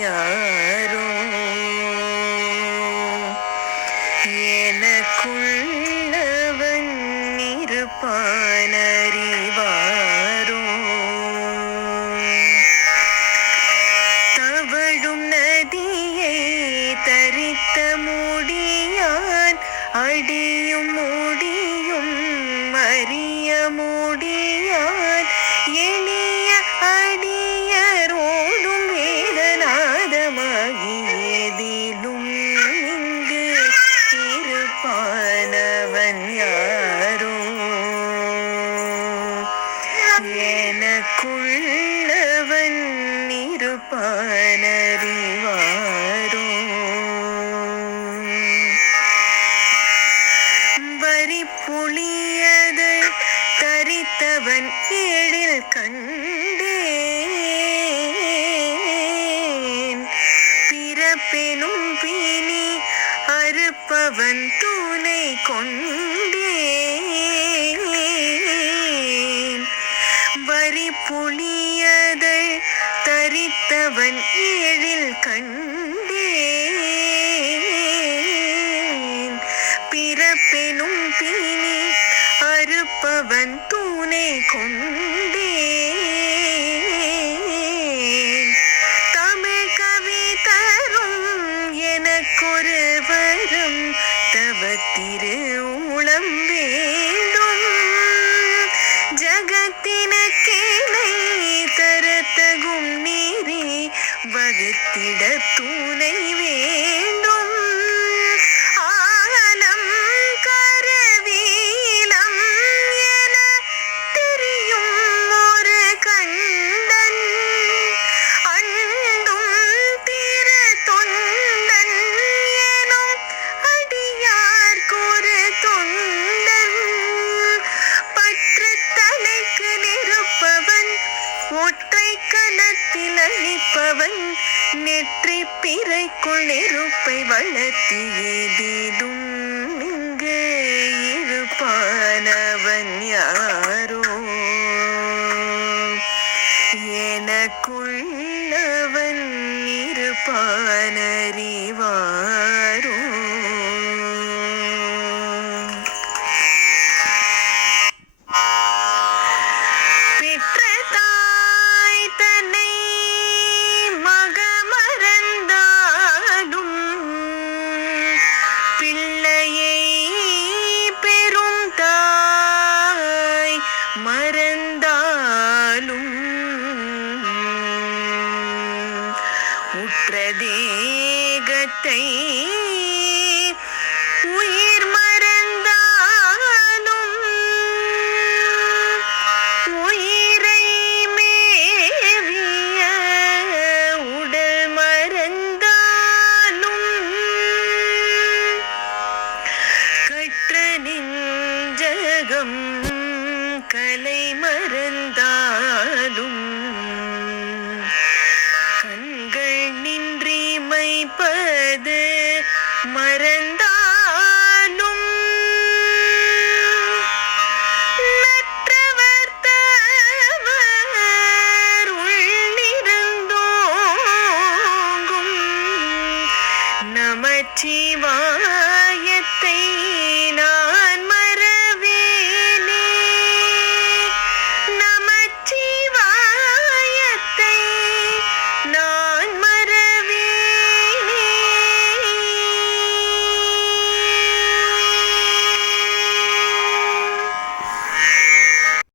யாரோ? எனக்குள்ளவன் இருப்பான் இருப்பானறிவாரோ புளியதை தரித்தவன் ஏழில் கண்டேன். பிறப்பெனும் பிணி அறுப்பவன் தூணை கொண்டேன். வரி புளியதை தரித்தவன் ஏழில் கண்டேன் தூணை கொண்டேன். தமிழ் கவி தரும் எனக்கொரு வரம் தவ திரு உளம் வேண்டும். ஜகத்தினக்கேனை தரத்தகும் நீரே வகுத்திட கணத்தில் நெற்றி பிறைக்குள் நெருப்பை வளர்த்தி ஏதேதும் இங்கு இருப்பானவன் யாரோ? எனக்குள்ளவன் இருப்பானறி தேகத்தை சிவாயத்தை